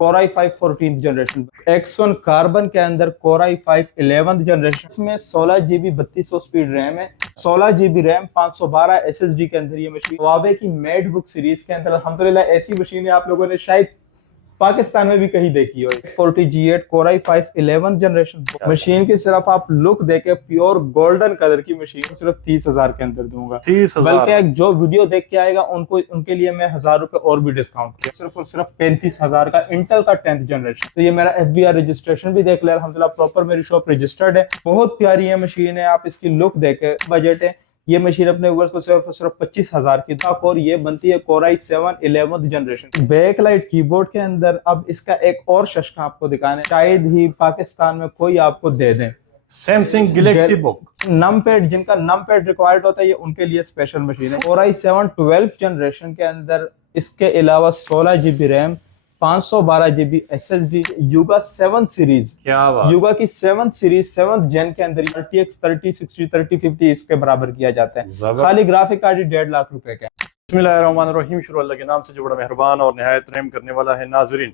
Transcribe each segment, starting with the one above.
Core i5 14th generation, X1 carbon के अंदर Core i5 11th generation, इसमें 16 GB 3200 speed RAM है, 16 GB RAM, 512 SSD के अंदर ये मशीन। हुआवे की मेड बुक सीरीज के अंदर अल्हम्दुलिल्लाह ऐसी मशीनें आप लोगों ने शायद पाकिस्तान में भी कहीं देखी हो। 40G8 Core i5 11th generation machine की सिर्फ आप लुक देके प्योर गोल्डन कलर की मशीन सिर्फ 30,000 के अंदर दूंगा। 30,000, बल्कि जो वीडियो देख के आएगा उनके लिए मैं 1000 रुपए और भी डिस्काउंट किया, सिर्फ और सिर्फ 35,000 का इंटेल का 10th जनरेशन। तो ये मेरा FBR रजिस्ट्रेशन भी देख ले, अल्हम्दुलिल्लाह प्रॉपर मेरी शॉप रजिस्टर्ड है। बहुत प्यारी है मशीन है, आप इसकी लुक देखे। बजट है ये मशीन अपने व्यूअर्स को सिर्फ 25,000 की था और ये बनती है Core i7 11th generation. Back light keyboard के अंदर अब इसका एक और शशका आपको दिखाने, शायद ही पाकिस्तान में कोई आपको दे दें। सैमसंग गैलेक्सी बुक नम पैड, जिनका नम पैड रिक्वायर्ड होता है, ये उनके लिए स्पेशल मशीन है। Core i7 12th जनरेशन के अंदर इसके अलावा 16 GB रैम, 512 GB SSD, युगा 7 सीरीज, क्या बात, युगा की 7 सीरीज 7th जेन के अंदर 30X 3060 3050 इसके बराबर किया जाता है। खाली ग्राफिक कार्ड 1.5 लाख रुपए का। बिस्मिल्लाहिर्रहमानिर्रहीम, शुरू अल्लाह के नाम से जो बड़ा मेहरबान और निहायत रहम करने वाला है। नाजरीन,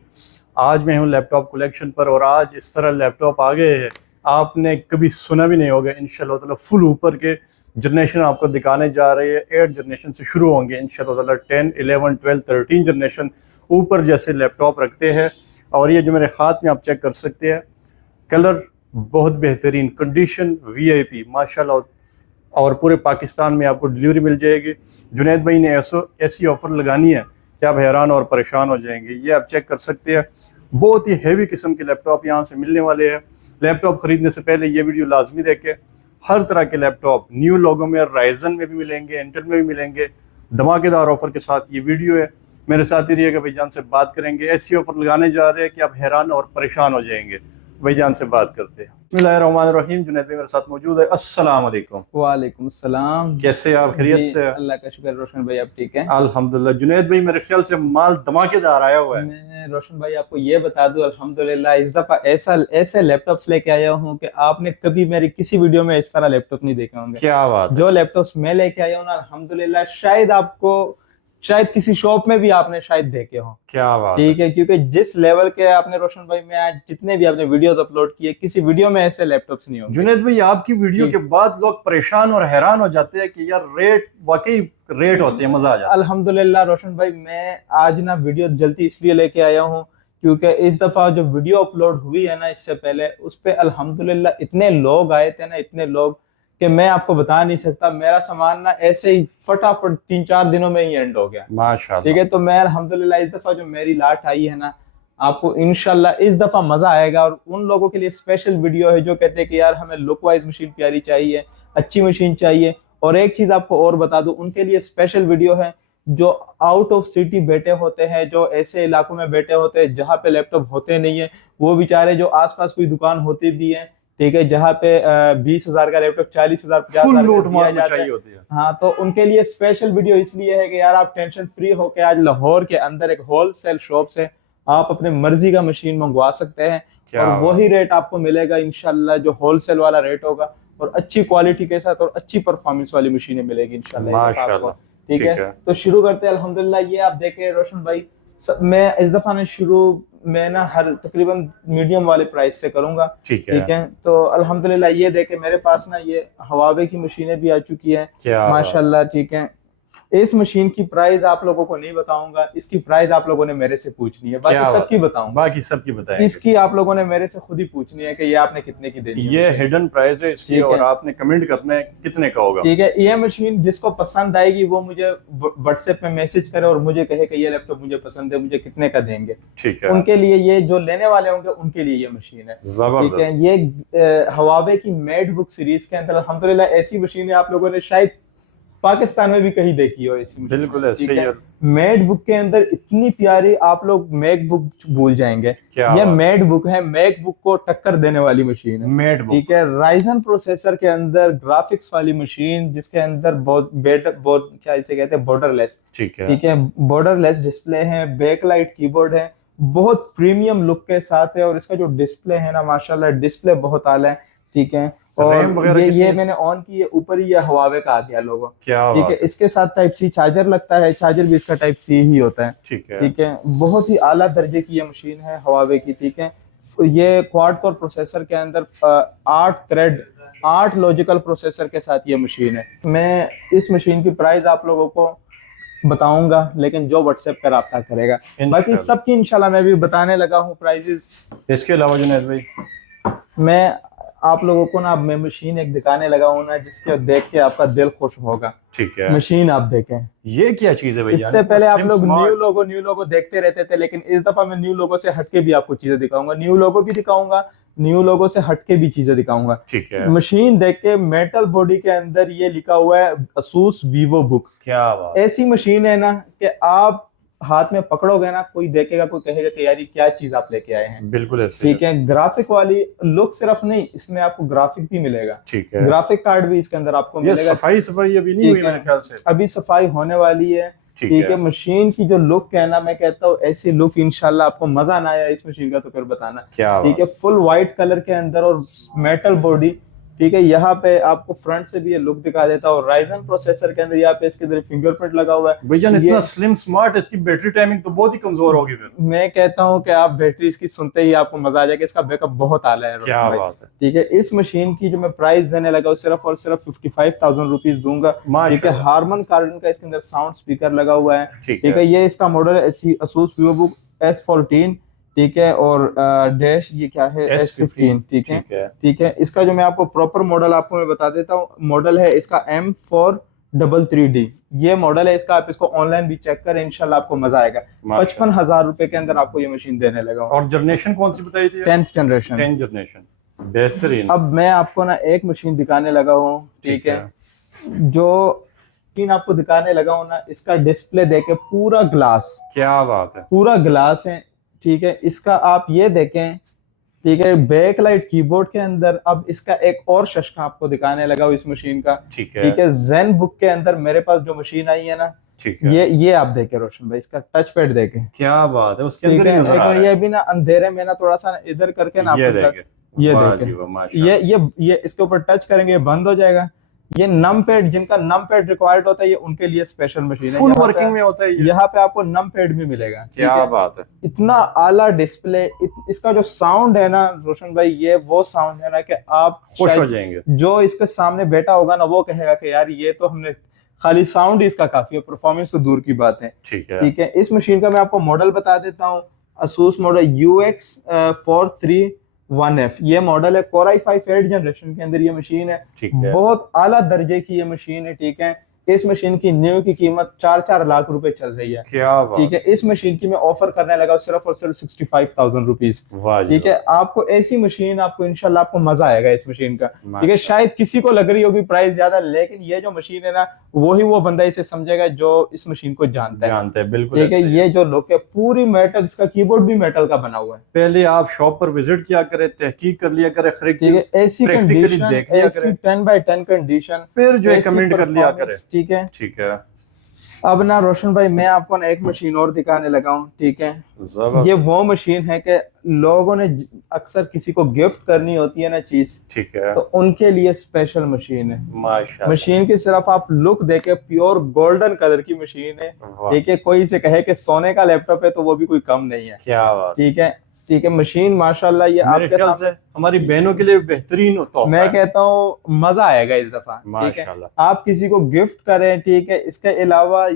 आज मैं हूँ लैपटॉप कलेक्शन पर और आज इस तरह लैपटॉप आ गए हैं आपने कभी सुना भी नहीं होगा। इंशाल्लाह ताला फुल ऊपर के जनरेशन आपको दिखाने जा रही है। 8 जनरेशन से शुरू होंगे इंशाल्लाह ताला। 10, 11, 12, 13 जनरेशन ऊपर जैसे लैपटॉप रखते हैं। और ये जो मेरे हाथ में आप चेक कर सकते हैं, कलर बहुत बेहतरीन, कंडीशन VIP माशाल्लाह। और पूरे पाकिस्तान में आपको डिलीवरी मिल जाएगी। जुनैद भाई ने ऐसी ऑफ़र लगानी है कि आप हैरान और परेशान हो जाएंगे। ये आप चेक कर सकते हैं, बहुत ही हैवी किस्म के लैपटॉप यहाँ से मिलने वाले हैं। लैपटॉप खरीदने से पहले ये वीडियो लाजमी देखें। हर तरह के लैपटॉप न्यू लोगों में, राइजन में भी मिलेंगे, इंटेल में भी मिलेंगे। धमाकेदार ऑफर के साथ ये वीडियो है। मेरे साथ ही रहिएगा, भाईजान से बात करेंगे। ऐसी ऑफर लगाने जा रहे हैं कि आप हैरान और परेशान हो जाएंगे। भाईजान से बात करते हैं। बिस्मिल्लाहिर्रहमानिर्रहीम, जुनैद भाई मेरे साथ मौजूद है। अस्सलाम वालेकुम। वालेकुम सलाम। कैसे आप, खैरियत से? अल्लाह का शुक्र। रोशन भाई आप ठीक है? अल्हम्दुलिल्लाह। जुनैद भाई मेरे ख्याल से माल धमाकेदार आया हुआ है। मैं रोशन भाई आपको ये बता दूं, अल्हम्दुलिल्लाह इस दफा ऐसे लैपटॉप्स लेके आया हूँ कि आपने कभी मेरी किसी वीडियो में इस तरह लैपटॉप नहीं देखे होंगे। क्या बात है। जो लैपटॉप्स मैं लेके आया हूँ ना, अल्हम्दुलिल्लाह शायद किसी शॉप में भी आपने शायद देखे हो। क्या बात, ठीक है, क्योंकि जिस लेवल के आपने रोशन भाई में आज जितने भी आपने वीडियोस अपलोड किए, किसी वीडियो में ऐसे लैपटॉप्स नहीं होंगे। जुनैद भाई आपकी वीडियो के बाद लोग परेशान और हैरान हो जाते हैं कि यार रेट वाकई रेट होते हैं, मजा आ जाता है। अल्हम्दुलिल्लाह रोशन भाई, मैं आज ना वीडियो जल्दी इसलिए लेके आया हूँ क्योंकि इस दफा जो वीडियो अपलोड हुई है ना, इससे पहले उस पे अल्हम्दुलिल्लाह इतने लोग आए थे ना, इतने लोग कि मैं आपको बता नहीं सकता। मेरा सामान ना ऐसे ही फटाफट 3-4 दिनों में ही एंड हो गया माशाल्लाह। ठीक है, तो मैं अल्हम्दुलिल्लाह इस दफा जो मेरी लाट आई है ना, आपको इंशाल्लाह इस दफा मजा आएगा। और उन लोगों के लिए स्पेशल वीडियो है जो कहते हैं कि यार हमें लुक वाइज मशीन प्यारी चाहिए, अच्छी मशीन चाहिए। और एक चीज आपको और बता दूं, उनके लिए स्पेशल वीडियो है जो आउट ऑफ सिटी बैठे होते हैं, जो ऐसे इलाकों में बैठे होते हैं जहाँ पे लैपटॉप होते नहीं है। वो बेचारे जो आसपास कोई दुकान होती भी है, ठीक है, जहाँ पे 20,000 का लैपटॉप 40,000 50,000 चाहिए होती है। हाँ, तो उनके लिए स्पेशल वीडियो इसलिए है कि यार आप टेंशन फ्री होके आज लाहौर के अंदर एक होलसेल शॉप से आप अपने मर्जी का मशीन मंगवा सकते हैं और वही रेट आपको मिलेगा इंशाल्लाह, जो होलसेल वाला रेट होगा और अच्छी क्वालिटी के साथ और अच्छी परफॉर्मेंस वाली मशीनें मिलेगी इंशाल्लाह आपको। ठीक है, तो शुरू करते हैं। अल्हम्दुलिल्लाह ये आप देखें रोशन भाई, मैं इस दफा ने शुरू मैं ना हर तकरीबन मीडियम वाले प्राइस से करूंगा। ठीक है, तो अल्हम्दुलिल्लाह ये देखे मेरे पास ना ये हवावे की मशीनें भी आ चुकी है माशाल्लाह। ठीक है, इस मशीन की प्राइस आप लोगों को नहीं बताऊंगा, इसकी प्राइस आप लोगों ने मेरे से पूछनी है, बाकी सबकी बताऊंगा, बाकी सबकी बताएंगे। इसकी आप लोगों ने मेरे से खुद ही पूछनी है कि ये आपने कितने की देनी है। ये हिडन प्राइस है इसकी और आपने कमेंट करना है कितने का होगा। ठीक है, ये मशीन जिसको पसंद आएगी वो मुझे व्हाट्सएप में मैसेज करे और मुझे कहे कि ये लैपटॉप मुझे पसंद है, मुझे कितने का देंगे। ठीक है, उनके लिए ये जो लेने वाले होंगे उनके लिए ये मशीन है। ठीक है, ये हवावे की मेड बुक सीरीज के अंदर अल्हम्दुलिल्लाह ऐसी मशीन है आप लोगों ने शायद पाकिस्तान में भी कहीं देखी हो ऐसी। बिल्कुल ऐसे ही है। मेड बुक के अंदर इतनी प्यारी, आप लोग मैक बुक भूल जाएंगे, ये मेड बुक है, मैक बुक को टक्कर देने वाली मशीन है मेड बुक। ठीक है, राइजन प्रोसेसर के अंदर ग्राफिक्स वाली मशीन जिसके अंदर बहुत क्या इसे कहते हैं, बॉर्डरलेस। ठीक है, बॉर्डरलेस डिस्प्ले है, बैकलाइट कीबोर्ड है, बहुत प्रीमियम लुक के साथ है। और इसका जो डिस्प्ले है ना माशाल्लाह, डिस्प्ले बहुत आला है। ठीक है, और रैम वगैरह ये कितनी है मैंने ऑन की है, ऊपर ही ये हवावे का आ गया लोगो। क्या ठीक बात है, इसके साथ टाइप सी चार्जर लगता है, चार्जर भी इसका टाइप सी ही होता है। ठीक है। ठीक है, बहुत ही आला दर्जे की ये मशीन है हवावे की। ठीक है, ये क्वाड कोर प्रोसेसर के अंदर 8 लॉजिकल प्रोसेसर के साथ ये मशीन है। मैं इस मशीन की प्राइस आप लोगों को बताऊंगा, लेकिन जो व्हाट्सएप पर रब्ता करेगा, बाकी इंशाल्लाह। सबकी इंशाल्लाह मैं भी बताने लगा हूँ प्राइजेस। इसके अलावा जुनैद भाई, मैं आप लोगों को ना अब मैं मशीन एक दिखाने लगा हूँ ना, जिसके देख के आपका दिल खुश होगा। ठीक है। मशीन आप देखें, ये क्या चीज है भैया? इससे पहले आप स्लिम लोग स्मार्ट। न्यू लोगो देखते रहते थे, लेकिन इस दफा मैं न्यू लोगो से हटके भी आपको चीजें दिखाऊंगा। न्यू लोगो भी दिखाऊंगा, न्यू लोगो से हटके भी चीजें दिखाऊंगा। ठीक है। मशीन देख के मेटल बॉडी के अंदर ये लिखा हुआ है असूस वीवो बुक। क्या बात। ऐसी मशीन है ना कि आप हाथ में पकड़ोगे ना, कोई देखेगा, कोई कहेगा कि यार ये क्या चीज आप लेके आए हैं। बिल्कुल ऐसे ठीक है, ग्राफिक वाली लुक सिर्फ नहीं, इसमें आपको ग्राफिक भी मिलेगा। ठीक है। ग्राफिक कार्ड भी इसके अंदर आपको ये मिलेगा। सफाई अभी नहीं हुई ठीक है, मेरे ख्याल से। अभी सफाई होने वाली है। ठीक ठीक है, है। मशीन की जो लुक है ना, मैं कहता हूँ ऐसी लुक इंशाल्लाह आपको मजा ना आया इस मशीन का तो फिर बताना। क्या ठीक है, फुल व्हाइट कलर के अंदर और मेटल बॉडी। ठीक है, यहाँ पे आपको फ्रंट से भी ये लुक दिखा देता है, और राइजन प्रोसेसर के अंदर यहाँ पे इसके अंदर फिंगरप्रिंट लगा हुआ है। भैया इतना ये स्लिम स्मार्ट, इसकी बैटरी टाइमिंग तो बहुत ही कमजोर होगी फिर। मैं कहता हूँ कि आप बैटरी इसकी सुनते ही आपको मजा आ जाएगा, इसका बैकअप बहुत आला है। क्या भाई, बात है। ठीक है, इस मशीन की जो मैं प्राइस देने लगा वो सिर्फ और सिर्फ 55,000 रुपीज दूंगा। ठीक है, माशाल्लाह। हारमन कार्डन का इसके अंदर साउंड स्पीकर लगा हुआ है। ठीक ठीक है, ये इसका मॉडल है Asus VivoBook S14। ठीक है, और डैश ये क्या है S15। ठीक है, ठीक है। ठीक है, इसका जो मैं आपको प्रॉपर मॉडल आपको मैं बता देता हूँ, मॉडल है इसका M433D। ये मॉडल है इसका, आप इसको ऑनलाइन भी चेक करें, इंशाल्लाह आपको मजा आएगा। 55,000 रुपए के अंदर आपको ये मशीन देने लगा हूँ। और जनरेशन कौन सी बताई थी? 10th generation. 10 जनरेशन, बेहतरीन। अब मैं आपको ना एक मशीन दिखाने लगा हूँ। ठीक है, जो मशीन आपको दिखाने लगा हूँ ना, इसका डिस्प्ले देखे पूरा ग्लास। क्या बात है। पूरा ग्लास है। ठीक है, इसका आप ये देखें। ठीक है, बैक लाइट कीबोर्ड के अंदर। अब इसका एक और शशका आपको दिखाने लगा हूँ इस मशीन का। ठीक है। ठीक है, जेन बुक के अंदर मेरे पास जो मशीन आई है ना, ठीक है। ये आप देखें रोशन भाई, इसका टच पैड देखें। क्या बात है, उसके ठीक अंदर ही है, नजर आ रहा ये है। भी ना अंधेरे में ना थोड़ा सा इधर करके ना ये आपको देखें, ये वाह देखें, जी वाह, माशाल्लाह। ये इसके ऊपर टच करेंगे ये बंद हो जाएगा। ये नम पैड, जिनका नम पैड रिक्वायर्ड होता है, ये उनके लिए स्पेशल मशीन है। फुल वर्किंग में होता है ये। यहाँ पे आपको नम पैड भी मिलेगा। क्या बात है। इतना आला डिस्प्ले, इसका जो साउंड है ना रोशन भाई, ये वो साउंड है ना कि आप खुश हो जाएंगे। जो इसके सामने बैठा होगा ना, वो कहेगा कि यार ये तो हमने खाली साउंड ही इसका काफी है, परफॉर्मेंस तो दूर की बात है। ठीक है। ठीक है, इस मशीन का मैं आपको मॉडल बता देता हूँ। Asus मॉडल UX431F ये मॉडल है। Core i5 8th जनरेशन के अंदर ये मशीन है। ठीक है। बहुत आला दर्जे की ये मशीन है। ठीक है, इस मशीन की न्यू की कीमत 4 लाख रुपए चल रही है। क्या बात। ठीक है, इस मशीन की मैं ऑफर करने लगा सिर्फ और सिर्फ 65,000 रुपीज। ठीक है, आपको ऐसी मशीन, आपको इंशाल्लाह आपको मजा आएगा इस मशीन का। ठीक है, शायद किसी को लग रही होगी प्राइस ज्यादा, लेकिन ये जो मशीन है ना, वही वो बंदा इसे समझेगा जो इस मशीन को जानता है। बिल्कुल। ठीक है, ये जो लुक है पूरी मेटल, इसका कीबोर्ड भी मेटल का बना हुआ है। पहले आप शॉप पर विजिट किया करें, तहकीक कर लिया करें, ठीक है, ऐसी कंडीशन, ऐसी 10x10 कंडीशन, फिर जो है कमेंट कर लिया करें। ठीक है, ठीक है। अब ना रोशन भाई, मैं आपको ना एक मशीन और दिखाने लगा हूँ। ठीक है, ये वो मशीन है कि लोगों ने अक्सर किसी को गिफ्ट करनी होती है ना चीज, ठीक है, तो उनके लिए स्पेशल मशीन है। माशाल्लाह। मशीन की सिर्फ आप लुक देखे, प्योर गोल्डन कलर की मशीन है। ठीक है, कोई से कहे कि सोने का लैपटॉप है तो वो भी कोई कम नहीं है। क्या बात। ठीक है, ठीक है, मशीन माशाल्लाह ये मेरे आपके ख्याल से हमारी बहनों के लिए बेहतरीन तोहफा मैं है। कहता हूँ मजा आएगा इस दफा। ठीक है, माशाल्लाह। आप किसी को गिफ्ट करें। ठीक है, इसके अलावा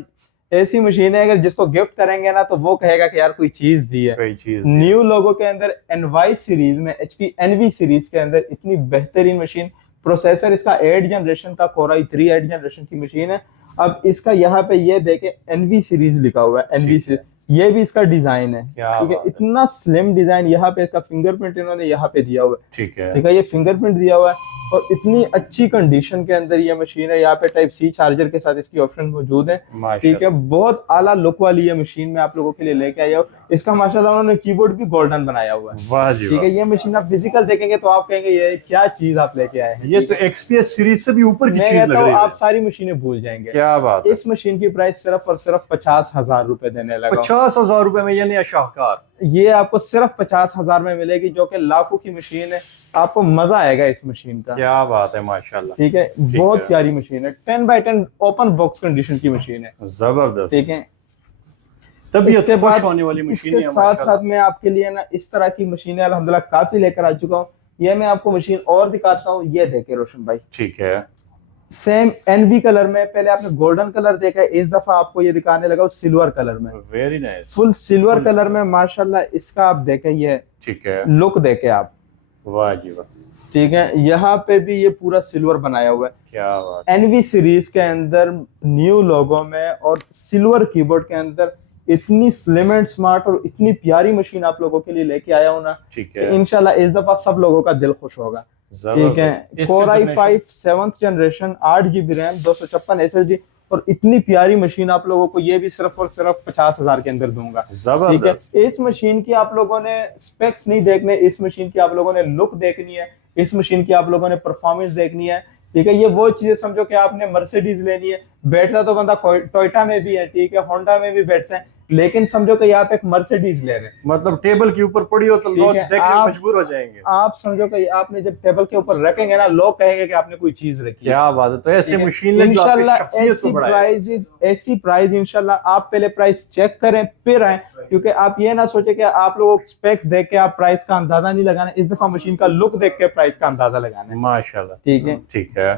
ऐसी मशीन है, अगर जिसको गिफ्ट करेंगे ना, तो वो कहेगा कि यार कोई चीज दी है। कोई चीज न्यू लोगों के अंदर NY सीरीज में, HP NV सीरीज के अंदर इतनी बेहतरीन मशीन। प्रोसेसर इसका 8th जनरेशन का Core i3 8th जनरेशन की मशीन है। अब इसका यहाँ पे ये देखे NV सीरीज लिखा हुआ है, NV सीरीज, ये भी इसका डिजाइन है। ठीक है, इतना स्लिम डिजाइन, यहाँ पे इसका फिंगरप्रिंट इन्होंने यहाँ पे दिया हुआ है। ठीक है, ठीक है, ये फिंगरप्रिंट दिया हुआ है, और इतनी अच्छी कंडीशन के अंदर ये मशीन है। यहाँ पे टाइप C चार्जर के साथ इसकी ऑप्शन मौजूद है। ठीक है, बहुत आला लुक वाली ये मशीन मैं आप लोगों के लिए लेके आया हूँ। इसका माशाल्लाह उन्होंने कीबोर्ड भी गोल्डन बनाया हुआ है। वाह जी ठीक वाह। है, ये मशीन आप फिजिकल देखेंगे तो आप कहेंगे ये क्या चीज आप लेके आए हैं। ये तो XPS सीरीज से भी ऊपर की मैं चीज कहता लग हूँ रही है। आप सारी मशीनें भूल जाएंगे। क्या बात है। इस मशीन की प्राइस सिर्फ और सिर्फ 50,000 रुपए देने लगा। 50,000 रुपए में, यानी शाहकार। ये आपको सिर्फ 50,000 में मिलेगी, जो कि लाखों की मशीन है। आपको मजा आएगा इस मशीन का। क्या बात है माशाल्लाह। ठीक है, बहुत प्यारी मशीन है। 10x10 ओपन बॉक्स कंडीशन की मशीन है। जबरदस्त। ठीक है, तभी इसके बाद होने वाली मशीन इसके है साथ साथ मैं आपके लिए ना इस तरह की मशीनें अल्हम्दुलिल्लाह काफी लेकर आ चुका हूँ। ये मैं आपको मशीन और दिखाता हूँ। ये देखे रोशन भाई, ठीक है। सेम एनवी कलर में। पहले आपने गोल्डन कलर देखा है, इस दफा आपको ये दिखाने लगा सिल्वर कलर में। Very nice. Full silver colour में माशाल्लाह इसका आप देखे, ये ठीक है, लुक देखे आप। वाह जी वाह। ठीक है, यहाँ पे भी ये पूरा सिल्वर बनाया हुआ है। क्या बात। एनवी सीरीज के अंदर न्यू लोगो में और सिल्वर कीबोर्ड के अंदर इतनी स्लिम एंड स्मार्ट और इतनी प्यारी मशीन आप लोगों के लिए लेके आया हूँ ना। ठीक है, इंशाल्लाह इस दफा सब लोगों का दिल खुश होगा। ठीक है, Core i5 7th generation, 8 GB RAM, 256 SSD और इतनी प्यारी मशीन आप लोगों को ये भी सिर्फ और सिर्फ 50,000 के अंदर दूंगा। ठीक है, इस मशीन की आप लोगों ने स्पेक्स नहीं देखने, इस मशीन की आप लोगों ने लुक देखनी है, इस मशीन की आप लोगों ने परफॉर्मेंस देखनी है। ठीक है, ये वो चीजें समझो कि आपने मर्सिडीज लेनी है। बैठता तो बंदा टोयोटा में भी है, ठीक है, होंडा में भी बैठते हैं, लेकिन समझो कि आप एक मर्सिडीज ले रहे हैं, मतलब टेबल के ऊपर पड़ी हो तो लोग देखने मजबूर हो जाएंगे। आप समझो कि आपने जब टेबल के ऊपर रखेंगे ना, लोग कहेंगे कि आपने कोई चीज रखी। क्या बात है। तो ऐसे मशीन इंशाल्लाह ऐसी प्राइस इंशाल्लाह आप पहले प्राइस चेक करें फिर आए, क्योंकि आप ये ना सोचे कि आप लोगों को स्पेक्स देख के आप प्राइस का अंदाजा नहीं लगाना। इस दफा मशीन का लुक देख के प्राइस का अंदाजा लगाना है। माशाल्लाह। ठीक है, ठीक है।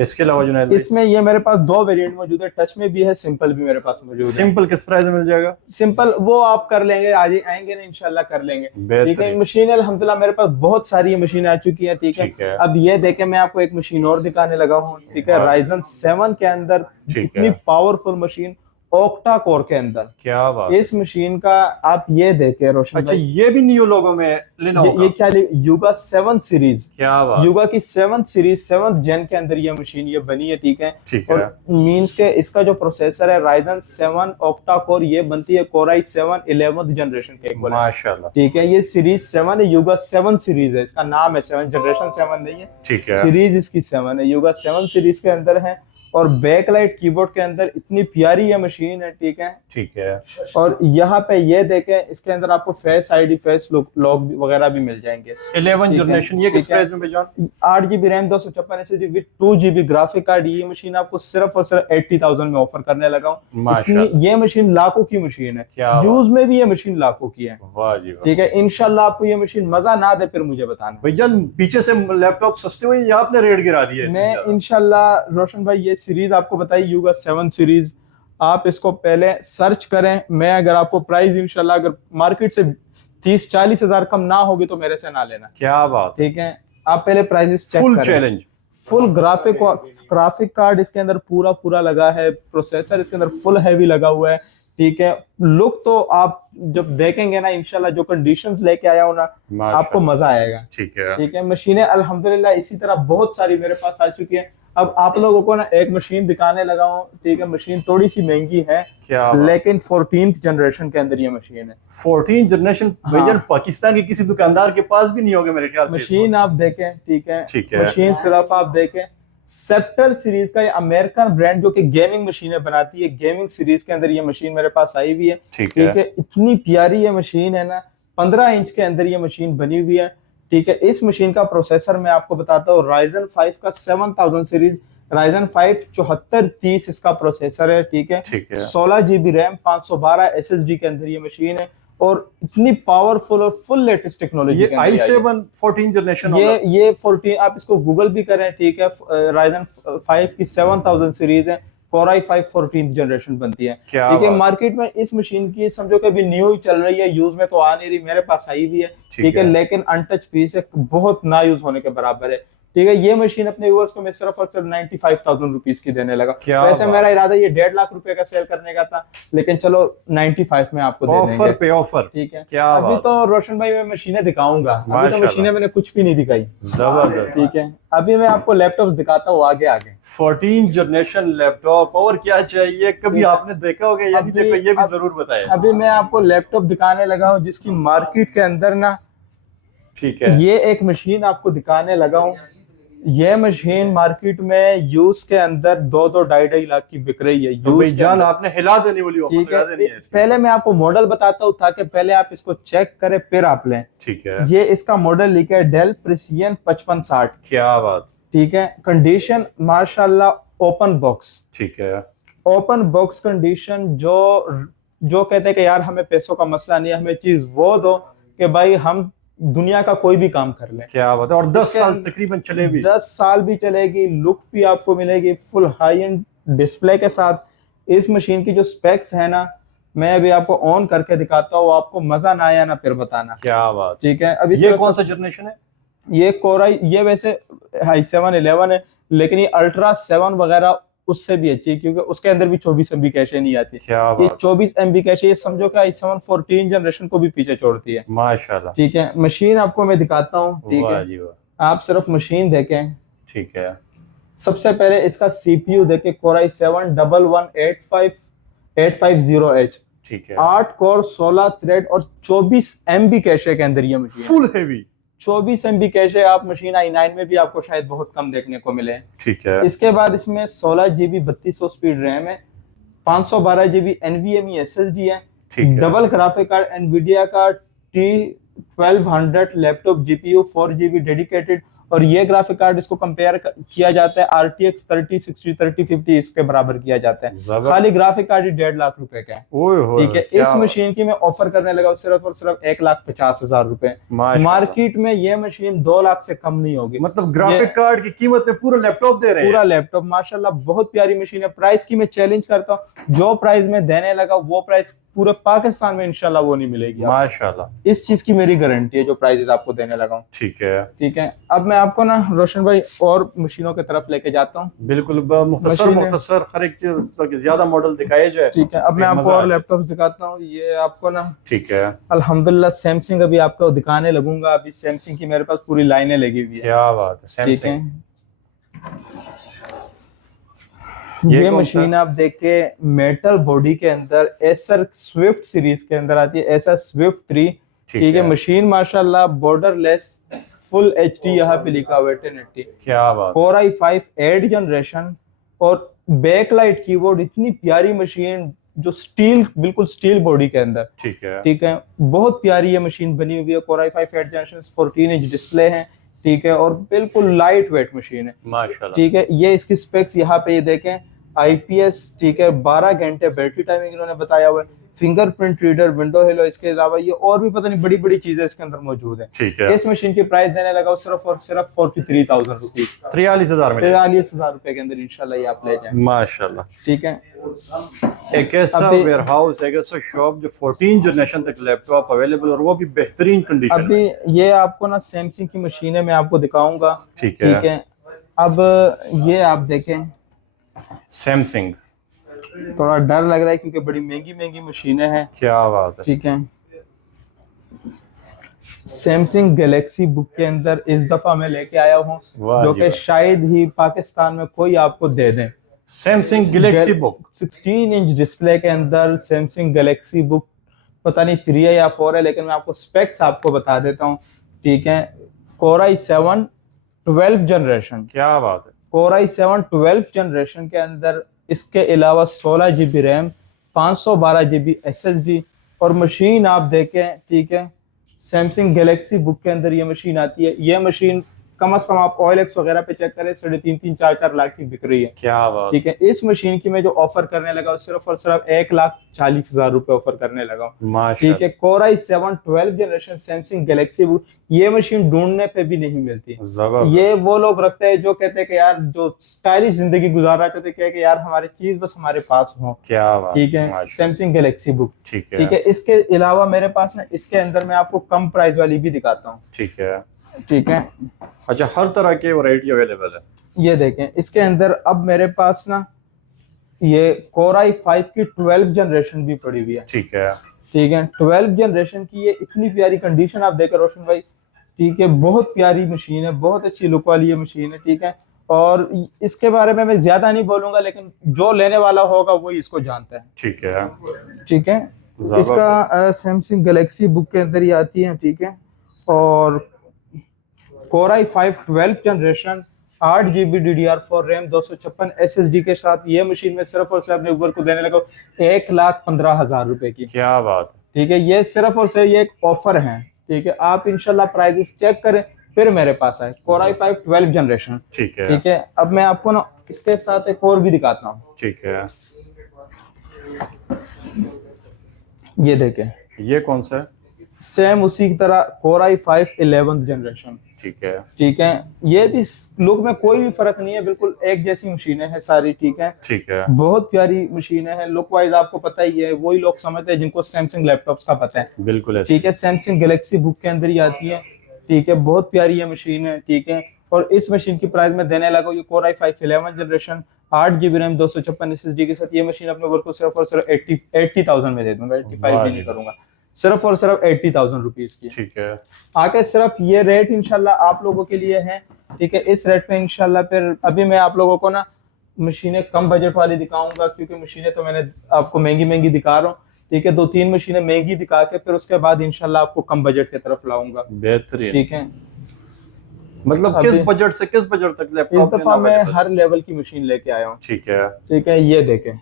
इसके अलावा जुनैद, इसमें ये मेरे पास 2 वेरिएंट मौजूद है, टच में भी है, सिंपल भी मेरे पास मौजूद है। सिंपल किस प्राइस में मिल जाएगा? सिंपल वो आप कर लेंगे, आज ही आएंगे ना इंशाल्लाह कर लेंगे। ठीक है, मशीन अल्हम्दुलिल्लाह मेरे पास बहुत सारी मशीन आ चुकी है। ठीक है, अब ये देखें, मैं आपको एक मशीन और दिखाने लगा हूँ। ठीक है, Ryzen 7 के अंदर इतनी पावरफुल मशीन, ऑक्टा कोर के अंदर। क्या बात। इस मशीन का आप ये देखे रोशन। अच्छा, ये भी न्यू लोगो में लेनोवो ये क्या, युगा 7 सीरीज। क्या बात। युगा की 7th सीरीज 7th जेन के अंदर ये मशीन ये बनी है। ठीक है, और मींस के इसका जो प्रोसेसर है Ryzen 7 ऑक्टा कोर, ये बनती है Core i7 11th जनरेशन के इक्वल। माशाल्लाह। ठीक है, ये सीरीज 7 है, युगा 7 सीरीज है, इसका नाम है 7 जनरेशन 7 नहीं है। ठीक है, सीरीज इसकी 7 है, युगा 7 सीरीज के अंदर है। और बैकलाइट कीबोर्ड के अंदर इतनी प्यारी ये मशीन है। ठीक है, ठीक है। और यहाँ पे ये देखें, इसके अंदर आपको फेस आईडी, फेस लॉक वगैरह भी मिल जाएंगे। 11 जनरेशन, ये किस प्राइस में भेजा? 8 GB RAM, 256 SSD with 2 GB graphic card. ये मशीन आपको सिर्फ और सिर्फ 80,000 में ऑफर करने लगा हूँ। ये मशीन लाखों की मशीन है, यूज में भी ये मशीन लाखों की है। वाह जी वाह। ठीक है, इंशाल्लाह आपको ये मशीन मजा ना दे फिर मुझे बताना। भाईजान पीछे से लैपटॉप सस्ते हुए या आपने रेट गिरा दिए? मैं इंशाल्लाह रोशन भाई ये सीरीज आपको बताई, युगा 7 सीरीज, आप इसको पहले सर्च करें। मैं अगर आपको प्राइस इंशाल्लाह अगर मार्केट से 30-40 हजार कम ना होगी तो मेरे से ना लेना। क्या बात। ठीक है, आप पहले प्राइसेस चेक फुल करें। चैलेंज, फुल ग्राफिक कार्ड इसके अंदर पूरा लगा है, प्रोसेसर इसके अंदर फुल हैवी लगा हुआ है। ठीक है, लुक तो आप जब देखेंगे ना इंशाल्लाह, जो कंडीशंस लेके आया हूं ना, आपको मजा आएगा। ठीक है, ठीक है, मशीनें अल्हम्दुलिल्लाह इसी तरह बहुत सारी मेरे पास आ चुकी है। अब आप लोगों को ना एक मशीन दिखाने लगा हूँ। ठीक है, मशीन थोड़ी सी महंगी है, लेकिन 14th जनरेशन के अंदर ये मशीन है। 14th जनरेशन भाईजान पाकिस्तान के किसी दुकानदार के पास भी नहीं होगा मेरे ख्याल से। मशीन आप देखें, ठीक है, ठीक है, मशीन सिर्फ आप देखें, सेप्टर सीरीज का ये अमेरिकन ब्रांड जो कि गेमिंग मशीनें बनाती है, गेमिंग सीरीज के अंदर ये मशीन मेरे पास आई हुई है। ठीक है, इतनी प्यारी ये मशीन है ना, 15 इंच के अंदर ये मशीन बनी हुई है। ठीक है, इस मशीन का प्रोसेसर मैं आपको बताता हूँ, Ryzen 5 का 7000 सीरीज, Ryzen 5 7430 इसका प्रोसेसर है। ठीक है, 16 GB रैम, 512 SSD के अंदर ये मशीन है, और इतनी पावरफुल और फुल लेटेस्ट टेक्नोलॉजी। ये i7 14 जनरेशन, ये 14, आप इसको गूगल भी करें। ठीक है, Ryzen 5 की 7000 सीरीज है, Core i5 14th जनरेशन बनती है। ठीक है, मार्केट में इस मशीन की समझो कि अभी न्यू ही चल रही है, यूज में तो आ नहीं रही, मेरे पास आई भी है। ठीक है, लेकिन अनटच पीस है, बहुत ना यूज होने के बराबर है। ठीक है, ये मशीन अपने व्यूअर्स को मैं सिर्फ और सिर्फ 95,000 रुपीज की देने लगा। क्या वैसे बात। मेरा इरादा ये 1.5 लाख रुपए का सेल करने का था, लेकिन चलो 95 में आपको दे ऑफर देंगे। पे ऑफर। ठीक है, क्या अभी बात। तो रोशन भाई मैं मशीनें दिखाऊंगा, अभी तो माशाल्लाह। मशीनें मैंने कुछ भी नहीं दिखाई। जबरदस्त। ठीक है, अभी मैं आपको लैपटॉप दिखाता हूँ आगे आगे। 14 जनरेशन लैपटॉप, और क्या चाहिए, कभी आपने देखा होगा या नहीं देखा, ये भी जरूर बताएं। अभी मैं आपको लैपटॉप दिखाने लगा हूँ जिसकी मार्केट के अंदर ना, ठीक है, ये एक मशीन आपको दिखाने लगा हूँ। ये मशीन मार्केट में यूज के अंदर 2-2 लाख की बिक रही है। तो भाई यूज जान आपने हिला देने वाली ऑफर ठीक लगा है, देनी है इसकी। पहले मैं आपको मॉडल बताता हूँ ताकि पहले आप इसको चेक करें फिर आप लें। ठीक है, ये इसका मॉडल लिखा है डेल प्रिसियन 5560। क्या बात। ठीक है, कंडीशन माशाल्लाह ओपन बॉक्स। ठीक है, ओपन बॉक्स कंडीशन, जो कहते हैं कि यार हमें पैसों का मसला नहीं है, हमें चीज वो दो कि भाई हम दुनिया का कोई भी काम कर लें। क्या बात है। और 10 इसके साल अंदर तकरीबन चले भी। 10 साल भी चलेगी, लुक भी आपको मिलेगी फुल हाई एंड डिस्प्ले के साथ। इस मशीन की जो स्पेक्स है ना, मैं अभी आपको ऑन करके दिखाता हूँ, आपको मजा ना आया ना फिर बताना। क्या बात। ठीक है, अभी ये कौन सा जनरेशन है? ये कोराई, ये वैसे i7 11 है, लेकिन ये अल्ट्रा 7 वगैरह उससे भी अच्छी है, क्योंकि उसके अंदर भी 24 MB कैशे नहीं आती। क्या ये बात। 24 MB कैशे, ये समझो कि i7 14 जनरेशन को भी पीछे छोड़ती है। माशाल्लाह। ठीक है, मशीन आपको मैं दिखाता हूँ। ठीक वाह है, जी वाह। आप सिर्फ मशीन देखें। ठीक है, सबसे पहले इसका CPU देखें, Core i7 11850H। ठीक है, 8 कोर 16 थ्रेड और 24 MB कैशे के अंदर ये मशीन है। Full heavy. 24 MB कैशे आप मशीन i9 में भी आपको शायद बहुत कम देखने को मिले। ठीक है, इसके बाद इसमें 16 GB 3200 स्पीड रैम है, 512 GB NVMe SSD है, ठीक है, डबल ग्राफिक कार्ड एनवीडिया का T1200 laptop GPU 4 GB dedicated, और ये ग्राफिक कार्ड इसको कंपेयर किया जाता है RTX 3060 3050 इसके बराबर किया जाता है। जबरदस्त। खाली ग्राफिक कार्ड ही 1.5 लाख रुपए का है। ओए होए, ठीक है, क्या इस बात। मशीन की मैं ऑफर करने लगा सिर्फ और सिर्फ 1,50,000 रुपए। माशाल्लाह। मार्केट में ये मशीन 2 लाख से कम नहीं होगी। मतलब ग्राफिक कार्ड की कीमत में पूरा लैपटॉप दे रहे हैं। पूरा लैपटॉप माशाल्लाह बहुत प्यारी मशीन है। प्राइस की मैं चैलेंज करता हूँ, जो प्राइस में देने लगा वो प्राइस पूरे पाकिस्तान में इंशाल्लाह वो नहीं मिलेगी। माशाल्लाह, इस चीज की मेरी गारंटी है, जो प्राइसेस आपको देने लगा हूँ। ठीक है, ठीक है, अब मैं आपको ना रोशन भाई और मशीनों की तरफ लेके जाता हूँ। बिल्कुल मुख्तसर मशीन है। मुख्तसर हर एक चीज ताकि ज्यादा मॉडल दिखाए जाए। ठीक है, अब मैं एक आपको मजा और आए। लैपटॉप्स दिखाता हूँ। ये आपको ना ठीक है, अल्हम्दुलिल्लाह सैमसंग अभी आपको दिखाने लगूंगा। अभी सैमसंग की मेरे पास पूरी लाइनें लगी हुई है। क्या बात है। ठीक है, सैमसंग। ये कौन मशीन सा? आप देख के मेटल बॉडी के अंदर एसर स्विफ्ट सीरीज के अंदर आती है, एसर स्विफ्ट 3। ठीक है, मशीन माशाल्लाह बॉर्डरलेस फुल HD यहाँ पे लिखा हुआ है 1080। क्या बात। Core i5 8 जनरेशन और बैकलाइट कीबोर्ड, इतनी प्यारी मशीन जो स्टील, बिल्कुल स्टील बॉडी के अंदर। ठीक है, ठीक है, बहुत प्यारी ये मशीन बनी हुई है। Core i5 8 generation 14 inch display है। ठीक है, और बिल्कुल लाइट वेट मशीन है। माशाल्लाह। ठीक है, ये इसकी स्पेक्स यहाँ पे ये देखें, IPS। ठीक है, 12 घंटे बैटरी टाइमिंग इन्होंने बताया हुआ है। फिंगरप्रिंट रीडर, विंडो हेलो, इसके अलावा ये और भी पता नहीं बड़ी बड़ी चीजें इसके अंदर मौजूद है। ठीक है, इस मशीन की प्राइस देने लगा सिर्फ और सिर्फ 43,000 रुपीज, 43,000 में। 43,000 रुपए के अंदर इंशाल्लाह ये आप ले जाएं। माशाल्लाह। ठीक है, एक ऐसा अभी- वेयर हाउस, एक ऐसा शॉप जो 14 जनरेशन तक लैपटॉप अवेलेबल और वो भी बेहतरीन कंडीशन में। अभी ये आपको ना सैमसंग की मशीनें मैं आपको दिखाऊंगा। ठीक है, ठीक है, अब ये आप देखें, सैमसंग। थोड़ा डर लग रहा है क्योंकि बड़ी महंगी महंगी मशीनें हैं। क्या बात है। ठीक है, सैमसंग गैलेक्सी बुक के अंदर इस दफा मैं लेके आया हूँ, वाह जो जी कि वाह। शायद ही पाकिस्तान में कोई आपको दे दें। Samsung Galaxy book 16 inch display के अंदर सैमसंग गैलेक्सी बुक, पता नहीं 3 है या 4 है, लेकिन मैं आपको स्पेक्स आपको बता देता हूँ। ठीक है, Core i7 12 जनरेशन, क्या बात है। Core i7 12 जनरेशन के अंदर इसके अलावा 16 GB रैम, 512 GB SSD, और मशीन आप देखें। ठीक है, सैमसंग गैलेक्सी बुक के अंदर ये मशीन आती है। ये मशीन कम से कम आप OLX वगैरह पे चेक करें 3.5 4 लाख की बिक रही है। क्या बात। ठीक है, इस मशीन की मैं जो ऑफर करने लगा सिर्फ और सिर्फ 1,40,000 रुपए ऑफर करने लगा हूँ। माशाल्लाह। ठीक है, Core i7 12 generation Samsung Galaxy book, ये मशीन ढूंढने पे भी नहीं मिलती। जबरदस्त। ये वो लोग रखते हैं जो कहते हैं कि यार जो स्टाइलिश जिंदगी गुजारना चाहते हैं कि यार हमारी चीज बस हमारे पास हो। क्या बात। ठीक है, माशाल्लाह। Samsung Galaxy book. ठीक है, ठीक है, इसके अलावा मेरे पास ना इसके अंदर मैं आपको कम प्राइस वाली भी दिखाता हूँ। ठीक है, ठीक है। अच्छा, हर तरह की वैरायटी अवेलेबल है। ये देखें इसके अंदर अब मेरे पास ना ये Core i5 की 12th जनरेशन भी पड़ी हुई है। ठीक है। ठीक है, 12th जनरेशन की ये इतनी प्यारी कंडीशन आप देखें रोशन भाई। ठीक है, बहुत प्यारी मशीन है, बहुत अच्छी लुक वाली ये मशीन है। ठीक है, और इसके बारे में मैं ज्यादा नहीं बोलूंगा, लेकिन जो लेने वाला होगा वही इसको जानता है। ठीक है। ठीक है, इसका सैमसंग गैलेक्सी बुक के अंदर ही आती है। ठीक है, और Core i5 12th generation 8 GB DDR4 RAM 256 SSD के साथ ये मशीन में सिर्फ और सिर्फ अपने ऊपर को देने लगा 1,15,000 रुपए की। क्या बात है। ठीक है, ये सिर्फ और सिर्फ ये एक ऑफर है। ठीक है, आप इंशाल्लाह प्राइसेस चेक करें फिर मेरे पास आए। Core i5 12th generation. ठीक है। ठीक है, अब मैं आपको ना इसके साथ एक और भी दिखाता हूँ। ठीक है। ये देखें, ये कौन सा है? सेम उसी की तरह Core i5 11th जनरेशन। ठीक है। ठीक है, ये भी लुक में कोई भी फर्क नहीं है, बिल्कुल एक जैसी मशीनें हैं सारी। ठीक है, ठीक है। बहुत प्यारी मशीनें हैं। लुक वाइज आपको पता ही है, वही लोग समझते हैं जिनको सैमसंग लैपटॉप्स का पता है। बिल्कुल ऐसे। ठीक है, सैमसंग गैलेक्सी बुक के अंदर ही आती है। ठीक है, बहुत प्यारी ये मशीन है। ठीक है, और इस मशीन की प्राइस में देने लगा ये Core i5 11th generation 8 GB RAM 256 SSD के साथ। ये मशीन अपने वर्क को सिर्फ और सिर्फ 80,000 में दे दूंगा। 85 भी नहीं करूंगा, सिर्फ और सिर्फ 80,000 रुपीज की। ठीक है। आके सिर्फ ये रेट इंशाल्लाह आप लोगों के लिए है। ठीक है, इस रेट पे इंशाल्लाह फिर अभी मैं आप लोगों को ना मशीनें कम बजट वाली दिखाऊंगा, क्योंकि मशीनें तो मैंने आपको महंगी महंगी दिखा रहा हूँ। ठीक है, 2-3 मशीनें महंगी दिखा के फिर उसके बाद इंशाल्लाह आपको कम बजट की तरफ लाऊंगा। बेहतरीन। ठीक है, मतलब किस बजट से किस बजट तक लैपटॉप? इस दफा मैं हर लेवल की मशीन लेके आया हूँ। ठीक है। ठीक है, ये देखें,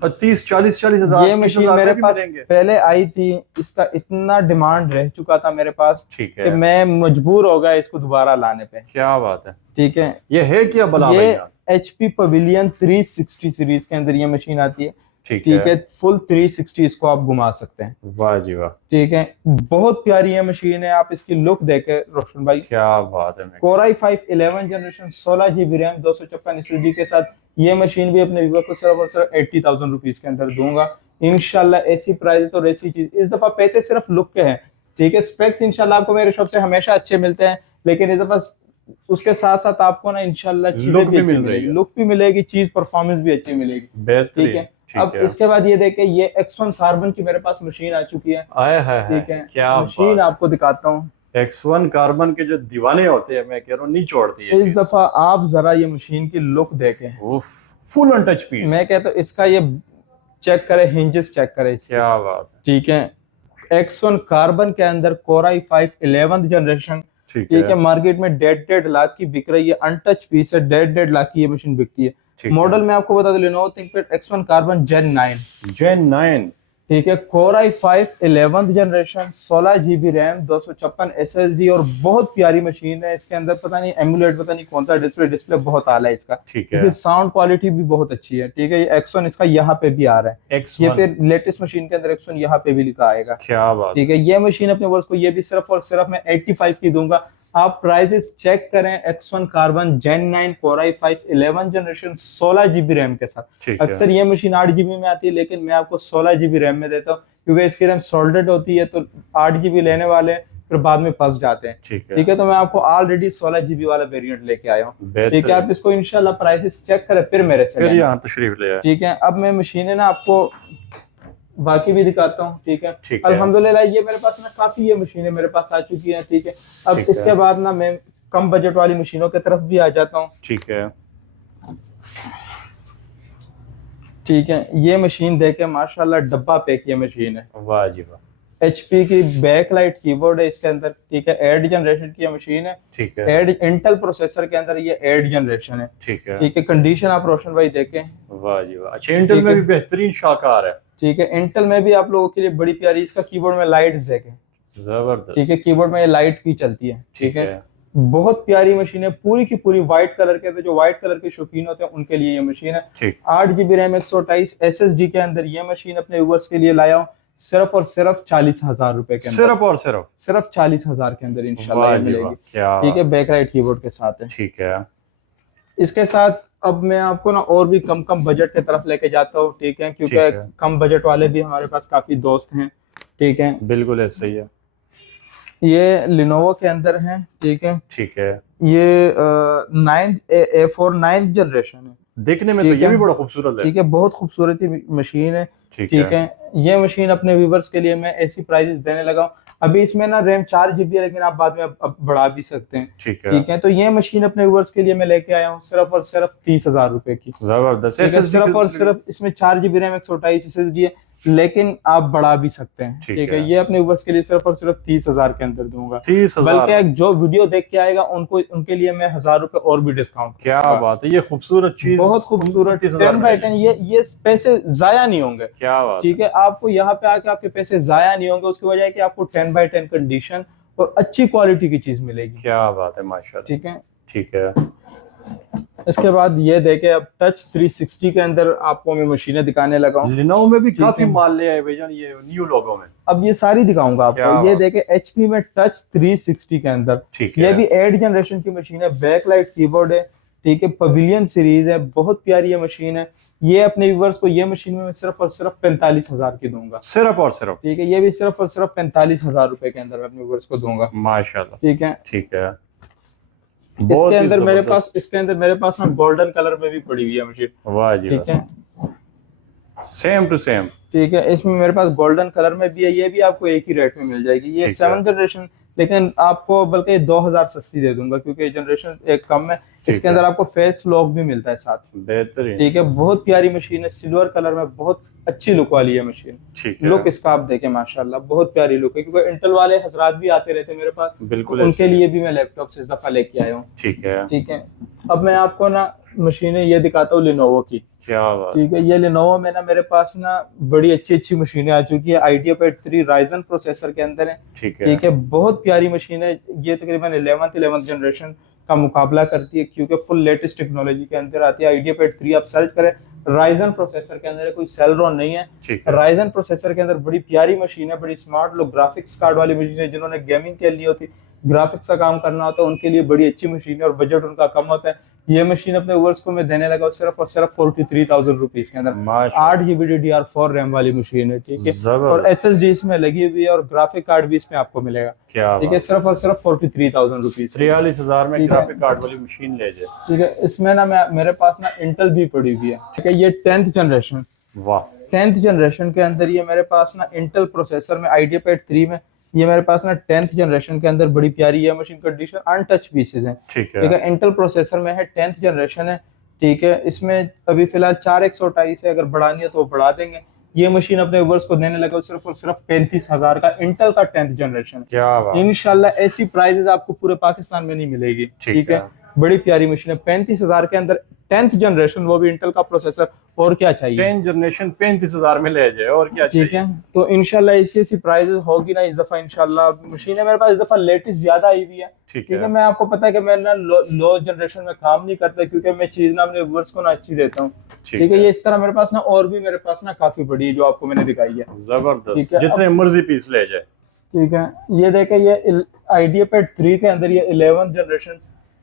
30-40 हजार ये मशीन मेरे पास पहले आई थी, इसका इतना डिमांड रह चुका था मेरे पास। ठीक है, कि मैं मजबूर हो गया इसको दोबारा लाने पे। क्या बात है। ठीक है, ये है क्या भला? ये HP पवेलियन 360 सीरीज के अंदर ये मशीन आती है। ठीक है, फुल 360 इसको आप घुमा सकते हैं। वाह जी वाह। ठीक है, बहुत प्यारी है मशीन है। आप इसकी लुक देखे रोशन भाई, क्या बात है। Core i5 11th generation 16 GB RAM 256 SSD के साथ ये मशीन भी अपने व्यूअर को सिर्फ और सिर्फ 80,000 रुपीज के अंदर दूंगा इंशाल्लाह। ऐसी प्राइस और ऐसी चीज, इस दफा पैसे सिर्फ लुक के हैं। ठीक है, स्पेक्स इंशाल्लाह आपको मेरे शॉप से हमेशा अच्छे मिलते हैं, लेकिन इस दफा उसके साथ साथ आपको ना इंशाल्लाह चीजें भी अच्छी मिलेगी, लुक भी मिलेगी, चीज परफॉर्मेंस भी अच्छी मिलेगी। ठीक है, अब इसके बाद ये देखे, ये X1 कार्बन की मेरे पास मशीन आ चुकी है। ठीक है, क्या मशीन आपको दिखाता हूँ। X1 कार्बन के जो दीवाने होते हैं, मैं कह रहा हूँ नहीं छोड़ती है। इस दफा आप जरा ये मशीन की लुक देखें, फुल ऑन टच पीस। मैं कहता हूँ इसका ये चेक करे, हिंजेस चेक करे, क्या बात है। ठीक है, X1 कार्बन के अंदर Core i5 11th जनरेशन। ठीक है, मार्केट में 1.5 लाख की बिक रही है, अनटच पीस है। 1.5 लाख की ये मशीन बिकती है। मॉडल में आपको बता दूं, Lenovo ThinkPad X1 carbon Gen 9। ठीक है, Core i5 11th generation 16 GB RAM 256 SSD और बहुत प्यारी मशीन है। इसके अंदर पता नहीं एमुलेट, पता नहीं कौन सा डिस्प्ले बहुत आला है इसका। ठीक है, इसकी साउंड क्वालिटी भी बहुत अच्छी है। ठीक है, ये X1 इसका यहाँ पे भी आ रहा है। ये फिर लेटेस्ट मशीन के अंदर X1 यहाँ पे भी लिखा आएगा। क्या बात। ठीक है, ये मशीन अपने वर्ष को ये भी सिर्फ और सिर्फ मैं 85 की दूंगा। आप प्राइसेस चेक करें, X1 carbon Gen 9 Core i5 11th generation 16 GB RAM के साथ। अक्सर ये मशीन 8 GB में आती है, लेकिन मैं आपको 16 GB रैम में देता हूँ, क्योंकि इसकी रैम सॉल्डेड होती है, तो 8 GB लेने वाले फिर बाद में फंस जाते हैं। ठीक है, तो मैं आपको ऑलरेडी 16 GB वाला वेरिएंट लेके आया हूँ। ठीक है, आप इसको इंशाल्लाह प्राइसेस चेक करें फिर मेरे से यहाँ तशरीफ ले आए। ठीक है, अब मैं मशीनें ना आपको बाकी भी दिखाता हूँ। ठीक है, अल्हम्दुलिल्लाह ये मेरे पास ना काफी ये मशीनें मेरे पास आ चुकी हैं। ठीक है, अब इसके बाद ना मैं कम बजट वाली मशीनों की तरफ भी आ जाता हूँ। ठीक है, ठीक है, ये मशीन देखे माशाल्लाह डब्बा पैक ये मशीन है। वाह जी वाह। HP की बैक लाइट कीबोर्ड है इसके अंदर। ठीक है, 8 जनरेशन की मशीन है। ठीक है, 8 इंटेल प्रोसेसर के अंदर ये 8 जनरेशन है। ठीक है, कंडीशन आप रोशन भाई देखें। वाह जी वाह। अच्छा, इंटेल में भी बेहतरीन शानदार है। ठीक है, इंटेल में भी आप लोगों के लिए बड़ी प्यारी, इसका कीबोर्ड में लाइट्स देखें, जबरदस्त। ठीक है, कीबोर्ड में ये लाइट भी चलती है। ठीक है, बहुत प्यारी मशीन है, पूरी की पूरी व्हाइट कलर के, जो व्हाइट कलर के शौकीन होते हैं उनके लिए ये मशीन है। 8 GB रैम 128 SSD के अंदर ये मशीन अपने व्यूअर्स के लिए लाया हूँ सिर्फ और सिर्फ 40,000 रुपए के अंदर। सिर्फ और सिर्फ 40,000 के अंदर इंशाल्लाह मिलेगी। ठीक है, बैकलाइट कीबोर्ड के साथ है। ठीक है, इसके साथ अब मैं आपको ना और भी कम बजट की तरफ लेके जाता हूँ। ठीक है, क्योंकि कम बजट वाले भी हमारे पास काफी दोस्त हैं। ठीक है, बिल्कुल ऐसा ही है। ये लिनोवो के अंदर है, ठीक है। ठीक है, ये 9th जनरेशन है, देखने में तो ठीक ये है। भी बड़ा खूबसूरत है। ठीक है, बहुत खूबसूरत ही मशीन है, ठीक ठीक है, है। ये मशीन अपने व्यूवर्स के लिए मैं ऐसी प्राइजेस देने लगा हूं। अभी इसमें ना रैम 4 GB है, लेकिन आप बाद में अब बढ़ा भी सकते हैं, ठीक है, ठीक है। तो ये मशीन अपने व्यूवर्स के लिए मैं लेके आया हूँ सिर्फ और सिर्फ 30,000 रुपए की, जबरदस्त। ठीक है। SSD सिर्फ और कितने की? सिर्फ इसमें 4 GB रैम, 128 SSD है, लेकिन आप बढ़ा भी सकते हैं, ठीक ठीक है। है। ये अपने व्यूवर्स के लिए सिर्फ और सिर्फ 30,000 के अंदर दूंगा। 30,000? बल्कि एक जो वीडियो देख के आएगा उनको, उनके लिए मैं 1,000 रुपए और भी डिस्काउंट क्या करूंगा। बात है, ये खूबसूरत चीज बहुत खूबसूरत 30,000 10 में बाई मिलेगी। 10, ये पैसे जाया नहीं होंगे, क्या बात ठीक है। आपको यहाँ पे आके आपके पैसे जाया नहीं होंगे, उसकी वजह है कि आपको 10 बाई 10 कंडीशन और अच्छी क्वालिटी की चीज मिलेगी, क्या बात है, माशाल्लाह। ठीक है। ठीक है, इसके बाद ये देखे, अब टच 360 के अंदर आपको मैं मशीनें दिखाने लगा हूँ। लिनोवो में भी ठीक काफी है। माल ले आए भाईजान, ये न्यू लोगों में। अब ये सारी दिखाऊंगा क्या आपको। ये बात। देखे HP में टच 360 के अंदर, ठीक ये है, भी 8th जनरेशन की मशीन है, बैकलाइट कीबोर्ड है, ठीक है। पवेलियन सीरीज है, बहुत प्यारी ये मशीन है। ये अपने व्यूअर्स को ये मशीन में मैं सिर्फ और सिर्फ 45,000 की दूंगा, सिर्फ और सिर्फ। ठीक है। ये भी सिर्फ और सिर्फ 45,000 रुपए के अंदर अपने व्यूअर्स को दूंगा, माशाल्लाह। ठीक है। ठीक है, इसके बहुत ही अंदर मेरे जबरदस्त। पास, इसके अंदर मेरे पास ना गोल्डन कलर में भी पड़ी हुई है मशीन, वाह जी ठीक वाह, है, सेम टू सेम। ठीक है। इसमें मेरे पास गोल्डन कलर में भी है, ये भी आपको एक ही रेट में मिल जाएगी। ये ठीक है। 7th जनरेशन, लेकिन आपको बल्कि 2,000 सस्ती दे दूंगा, क्योंकि ये जनरेशन एक कम है। इसके है। अंदर आपको फेस लॉक भी मिलता है साथ में, बेहतरीन। ठीक है। बहुत प्यारी मशीन है, सिल्वर कलर में, बहुत अच्छी लुक वाली है मशीन। ठीक है, लुक इसका आप देखें, माशाल्लाह बहुत प्यारी लुक है, क्योंकि इंटेल वाले हजरात भी आते रहते हैं मेरे पास, बिल्कुल उनके ऐसे। लिए भी मैं लैपटॉप से इस दफा लेके आया हूँ, ठीक है, ठीक है। अब मैं आपको ना मशीनें ये दिखाता हूँ लिनोवो की, क्या बात। ठीक है। ये लिनोवो में ना मेरे पास ना बड़ी अच्छी अच्छी मशीनें आ चुकी है, IdeaPad 3 राइजन प्रोसेसर के अंदर है, ठीक है, ठीक है। बहुत प्यारी मशीन है ये, तकरीबन 11th जनरेशन का मुकाबला करती है, क्योंकि फुल लेटेस्ट टेक्नोलॉजी के अंदर आती है। IdeaPad 3 आप सर्च करें, राइजन प्रोसेसर के अंदर है, कोई सेलरॉन नहीं है। ठीक है, राइजन प्रोसेसर के अंदर बड़ी प्यारी मशीन है, बड़ी स्मार्ट। लोग ग्राफिक्स कार्ड वाली मशीन है, जिन्होंने गेमिंग के लिए होती, ग्राफिक्स का काम करना होता है, उनके लिए बड़ी अच्छी मशीन है, और बजट उनका कम होता है। ये मशीन अपने व्यूअर्स को मैं देने लगा सिर्फ और सिर्फ 43,000 रुपीज के अंदर। माशाल्लाह। 8 GB DDR4 रैम वाली मशीन है, ठीक है। जबरदस्त। और SSD इसमें लगी हुई है, और ग्राफिक कार्ड भी इसमें आपको मिलेगा, क्या ठीक है। बात। सिर्फ और सिर्फ 43,000 रुपीज, 43,000 में ठीक है। ग्राफिक कार्ड वाली मशीन ले जाए। ठीक है। इसमें ना मेरे पास ना इंटेल भी पड़ी हुई है, ठीक है। ये 10th जनरेशन, वाह। 10th जनरेशन के अंदर ये मेरे पास ना इंटेल प्रोसेसर में IdeaPad 3 में, ये मेरे पास ना 10th जनरेशन के अंदर बड़ी प्यारी है मशीन, कंडीशन अनटच पीसेज हैं, ठीक ठीक है, है। इंटेल प्रोसेसर में है, 10th जनरेशन है, ठीक है। इसमें अभी फिलहाल 4 128 है, अगर बढ़ानी है तो वो बढ़ा देंगे। ये मशीन अपने व्यूअर्स को देने लगा सिर्फ और सिर्फ 35,000 का, इंटेल का 10th जनरेशन। क्या बात। इंशाल्लाह ऐसी प्राइजेस आपको पूरे पाकिस्तान में नहीं मिलेगी, ठीक है। बड़ी प्यारी मशीन है, 35,000 के अंदर 10th जनरेशन, वो भी इंटेल का प्रोसेसर, और क्या चाहिए। 10 जनरेशन 35,000 में ले जाए, और क्या ठीक चाहिए। है। तो इंशाल्लाह ऐसी ऐसी प्राइजेस होगी ना इस दफा, इंशाल्लाह। मशीनें मेरे पास इस दफा लेटेस्ट ज्यादा आई हुई है, ठीक ठीक है। है, मैं आपको पता है कि मैं ना लो जनरेशन में काम नहीं करता, क्योंकि मैं चीज ना अपने व्यूअर्स को ना अच्छी देता हूँ, ठीक है। ये इस तरह मेरे पास ना और भी मेरे पास ना काफी बड़ी है, जो आपको मैंने दिखाई है, जबरदस्त। ठीक है। जितने मर्जी पीस ले जाए। ठीक है। ये देखे, ये IdeaPad 3 के अंदर ये 11th जनरेशन,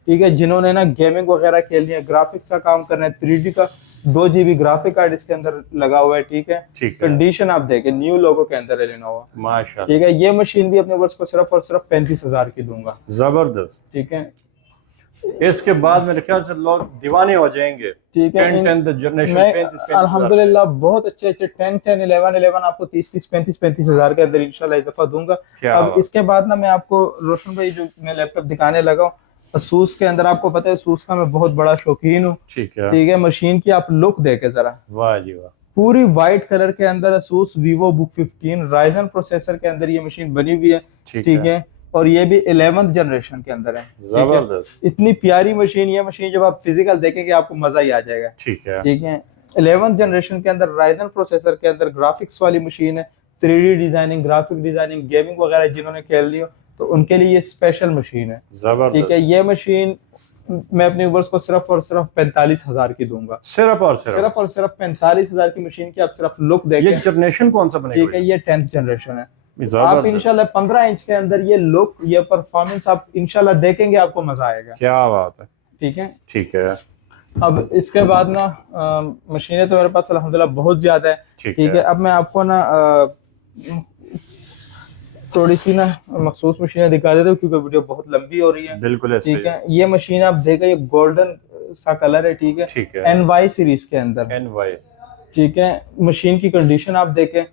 ठीक है। जिन्होंने ना गेमिंग वगैरह खेलनी है, ग्राफिक्स का काम करना है, 3D का 2 GB ग्राफिक कार्ड इसके अंदर लगा हुआ है, ठीक है। ठीक है, कंडीशन आप देखें, न्यू लोगो के अंदर है लिनोवो, माशाल्लाह। ठीक है। ये मशीन भी अपने वर्ष को सिर्फ और सिर्फ 35,000 की दूंगा, जबरदस्त। ठीक है। इसके बाद मेरे ख्याल से लोग दीवाने हो जाएंगे। ठीक है। 10th जनरेशन मैं 35,000। अल्हम्दुलिल्लाह बहुत अच्छे अच्छे 10 10 11 11 आपको 30 35 हजार के अंदर इंशाल्लाह इस दफा दूंगा। क्या अब बात। इसके बाद ना मैं आपको रोशन भाई जो मैं लैपटॉप दिखाने लगा हूँ, असूस के अंदर, आपको पता है असूस का मैं बहुत बड़ा शौकीन हूँ, ठीक है, ठीक है। मशीन की आप लुक देखे जरा, वाह जी वाह। पूरी व्हाइट कलर के अंदर Asus Vivo Book 15 Ryzen processor के अंदर ये मशीन बनी हुई है, ठीक ठीक है। और ये भी 11th जनरेशन के अंदर है, ठीक है। जबरदस्त। इतनी प्यारी मशीन, ये मशीन जब आप फिजिकल देखेंगे आपको मजा ही आ जाएगा, ठीक है, ठीक है। 11th जनरेशन के अंदर राइजन प्रोसेसर के अंदर ग्राफिक्स वाली मशीन है, 3D designing, graphic designing, gaming वगैरह जिन्होंने खेलनी हो तो उनके लिए ये स्पेशल मशीन है, ठीक है। जबरदस्त। ये मशीन मैं अपने व्यूअर्स को सिर्फ और सिर्फ 45,000 की दूंगा, सिर्फ और सिर्फ। सिर्फ और सिर्फ 45,000 की मशीन की आप सिर्फ लुक ये देखें, जनरेशन कौन सा बनेगा? ठीक है। ये 10th जनरेशन है। आप जबरदस्त। इंशाल्लाह 15 इंच के अंदर ये लुक, ये परफॉर्मेंस आप इंशाल्लाह देखेंगे, आपको मजा आएगा, क्या बात है। ठीक है। ठीक है, अब इसके बाद ना मशीनें तो मेरे पास अल्हम्दुलिल्लाह बहुत ज्यादा है, ठीक ठीक है। अब मैं आपको ना थोड़ी सी ना मखसूस मशीनें दिखा देता हूँ क्योंकि वीडियो बहुत लंबी हो रही है। बिल्कुल ऐसे ठीक है, ये मशीन आप देखें, ये गोल्डन सा कलर है। ठीक है, ठीक है। NY सीरीज के अंदर। NY। ठीक है, मशीन की कंडीशन आप देखें,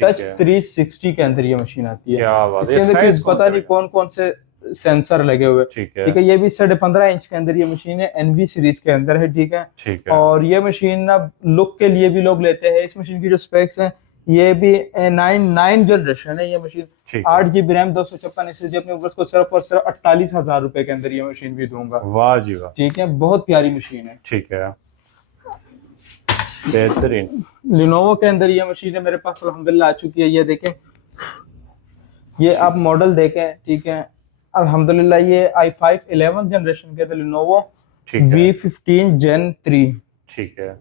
टच ठीक है। 360 के अंदर ये मशीन आती है। क्या बात इसके है, अंदर साइज भी पता नहीं कौन कौन से सेंसर लगे हुए। ठीक है। ठीक है, ये भी 15.5 इंच के अंदर ये मशीन है, NV सीरीज के अंदर है। ठीक है, ठीक है। और ये मशीन ना लुक के लिए भी लोग लेते हैं। इस मशीन की जो स्पेक्स हैं, ये भी 9 जनरेशन है ये मशीन। ठीक है। 8 GB रैम, 256 SSD। अपने ऊपर को सिर्फ और सिर्फ 48,000 रुपए के अंदर ये मशीन भी दूंगा। वाह जी वाह। ठीक है, बहुत प्यारी मशीन है। ठीक है, बेहतरीन। लिनोवो के अंदर ये मशीन है मेरे पास अल्हम्दुलिल्लाह आ चुकी है। ये देखें, ये आप मॉडल देखें। ठीक है, अल्हम्दुलिल्लाह ये i5 11 जनरेशन के थे लिनोवो ठीक है। V15 Gen 3, ठीक है।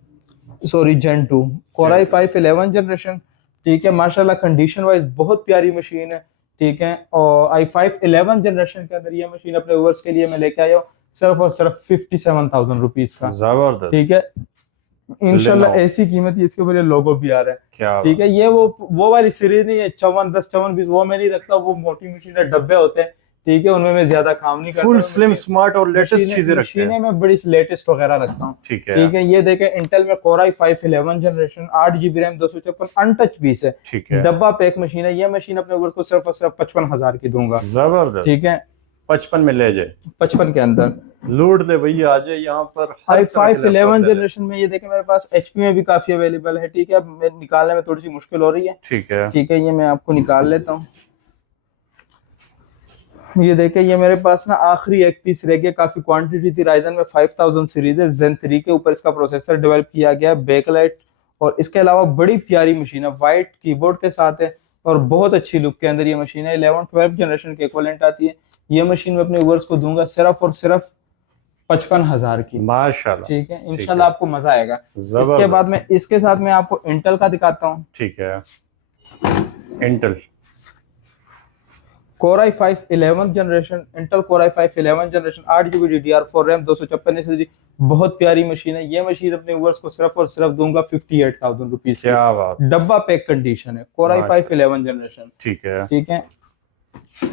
Sorry Gen 2, Core i5 11 generation. ठीक है, माशाल्लाह कंडीशन वाइज बहुत प्यारी मशीन है। ठीक है, और i5 11 जनरेशन के अंदर ये मशीन अपने व्यूअर्स के लिए मैं लेके आया हूँ सिर्फ और सिर्फ 57,000 रुपीज का। जबरदस्त। ठीक है, इंशाल्लाह Lenovo। ऐसी कीमत ही, इसके ऊपर लोगो भी आ रहा है। क्या ठीक है, ये वो वाली सीरीज नहीं है 54 10 54 20, वो मैं नहीं रखता। वो मोटी मशीन है, डब्बे होते हैं। ठीक है, उनमें मैं ज्यादा काम नहीं करता। फुल स्लिम स्मार्ट और लेटेस्ट चीजें रखते मशीनें हैं। मैं बड़ी लेटेस्ट वगैरह रखता हूँ। ठीक है। ठीक है, ये देखें, इंटेल में Core i5 11 generation, 8 GB RAM, 256 untouch piece है। ठीक है। डब्बा पैक मशीन है। ये मशीन अपने ऊपर को सिर्फ और सिर्फ 55,000 की दूंगा। जबरदस्त। ठीक है, 55 में ले जाए, 55 के अंदर लूट दे भैया, आ जाए यहाँ पर। हर तरह i5 के लैपटॉप 11 ले ले। जनरेशन में ये देखें, मेरे पास HP में भी काफी अवेलेबल है। ठीक है, अब मैं निकालने में थोड़ी सी मुश्किल हो रही है। ठीक है। ठीक है, ये मैं आपको निकाल लेता हूँ। ये देखें, ये मेरे पास ना आखिरी एक पीस रह गया, काफी क्वांटिटी थी। राइजन में 5000 सीरीज है, Zen 3 के ऊपर इसका प्रोसेसर डेवलप किया गया, बैकलाइट। और इसके अलावा बड़ी प्यारी मशीन है, वाइट कीबोर्ड के साथ है और बहुत अच्छी लुक के अंदर ये मशीन है। 11-12 जनरेशन के इक्विवेलेंट आती है। ये मशीन में अपने व्यूअर्स को दूंगा सिर्फ और सिर्फ 55,000 की। माशाल्लाह। ठीक है, इंशाल्लाह आपको मजा आएगा। इसके जबरदस्त। बाद में इसके साथ मैं आपको इंटेल का दिखाता हूँ। ठीक है। Intel Core i5 11 generation, Intel Core i5 11 generation, 8 GB DDR4 RAM, 256 SSD। बहुत प्यारी मशीन है। ये मशीन अपने व्यूअर्स को सिर्फ और सिर्फ दूंगा 58,000 रुपीज। क्या बात। डब्बा पैक कंडीशन है, Core i5 11 जनरेशन। ठीक है। ठीक है,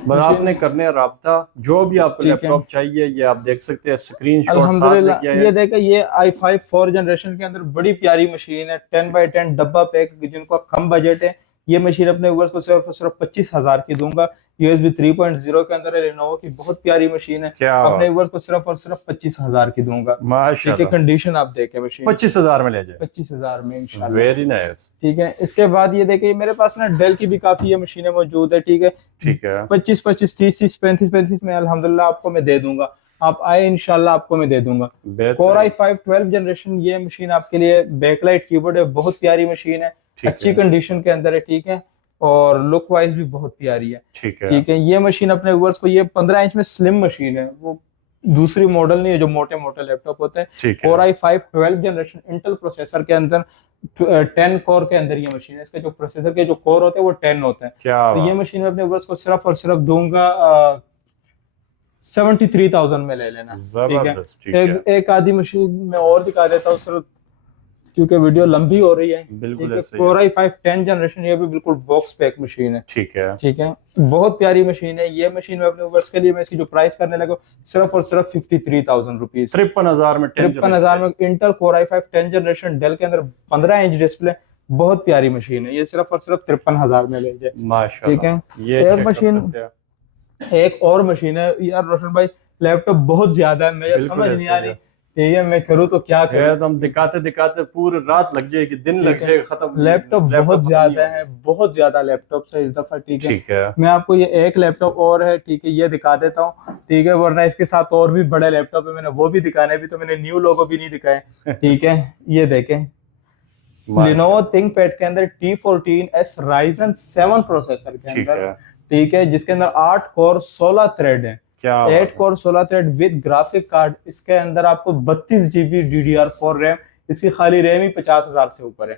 बस आपने करने राब्ता, जो भी आपको ठीक है। लैपटॉप चाहिए ये आप देख सकते हैं, स्क्रीनशॉट साथ अल्हम्दुलिल्लाह। लेके आए। ये देखें, ये i5 4 जनरेशन के अंदर बड़ी प्यारी मशीन है, 10x10 डब्बा पैक। जिनको कम बजट है, ये मशीन अपने व्यूअर्स को सिर्फ और सिर्फ 25,000 की दूंगा। USB 3.0 के अंदर है, लेनोवो की बहुत प्यारी मशीन है। क्या अपने व्यूअर्स को सिर्फ और सिर्फ 25,000 की दूंगा। ठीक है, माशाल्लाह। कंडीशन आप देखें, मशीन 25,000 में ले जाए। 25,000 में इंशाल्लाह। Very nice. ठीक है, इसके बाद ये देखें, मेरे पास ना डेल की भी काफी ये मशीनें मौजूद है। ठीक है, ठीक है। 25 25 30 30 35 35 में अल्हम्दुलिल्लाह आपको मैं दे दूंगा। आप आए, इंशाल्लाह आपको मैं दे दूंगा। Core i5 12 जनरेशन, ये मशीन आपके लिए बैकलाइट कीबोर्ड है, बहुत प्यारी मशीन है, अच्छी कंडीशन के अंदर है। ठीक है, और लुक वाइज भी बहुत प्यारी है। ठीक है। ठीक है, ये मशीन अपने व्यूअर्स को, ये 15 इंच में स्लिम मशीन है, वो दूसरी मॉडल नहीं है जो मोटे मोटे लैपटॉप होते हैं। ठीक है। Core i5 12 generation, Intel processor के अंदर 10 कोर के अंदर ये मशीन है। इसके जो प्रोसेसर के जो कोर होते हैं वो 10 होते हैं। क्या तो ये मशीन में अपने व्यूअर्स को सिर्फ और सिर्फ दूंगा 73,000 में ले लेना। ठीक है, जबरदस्त। ठीक है। एक आधी मशीन में और दिखा देता हूँ सिर्फ, क्योंकि वीडियो लंबी हो रही है। बिल्कुल ठीक ऐसे है, ही है। Core i5 10 जनरेशन, ये भी बिल्कुल बॉक्स पैक मशीन है। ठीक है। ठीक है, बहुत प्यारी मशीन है। ये मशीन में अपने व्यूअर्स के लिए मैं इसकी जो प्राइस करने लगा सिर्फ और सिर्फ 53,000 रुपीज। 53,000 में 53,000 में Intel Core i5 10 generation, del के अंदर 15 इंच डिस्प्ले, बहुत प्यारी मशीन है। ये सिर्फ और सिर्फ 53,000 में ले जाए। माशाल्लाह। ठीक है, ये एक check कर मशीन, सकते हैं। एक और मशीन है यार रोशन भाई, लैपटॉप बहुत ज्यादा है, मुझे बिल्कुल समझ ऐसे नहीं आ ही रही। है। ठीक है, मैं करूँ तो क्या करूँ। है तो हम दिखाते दिखाते पूरी रात लग जाएगी, दिन लग जाएगा, खत्म। लैपटॉप बहुत खत्म ज्यादा नहीं है, बहुत ज्यादा लैपटॉप है इस दफा। ठीक है, ठीक है। मैं आपको ये एक लैपटॉप और है, ठीक है, ये दिखा देता हूँ। ठीक है, वरना इसके साथ और भी बड़े लैपटॉप है, मैंने वो भी दिखाने, भी तो मैंने न्यू लोगो भी नहीं दिखाए। ठीक है, ये देखें, Lenovo ThinkPad के अंदर T14S Ryzen 7 प्रोसेसर के ठीक अंदर। है। ठीक है, जिसके अंदर 8 कोर 16 थ्रेड है। क्या 8 core 16 thread with graphic card. इसके अंदर आपको 32 GB DDR4 रैम, इसकी खाली रैम ही 50,000 से ऊपर है।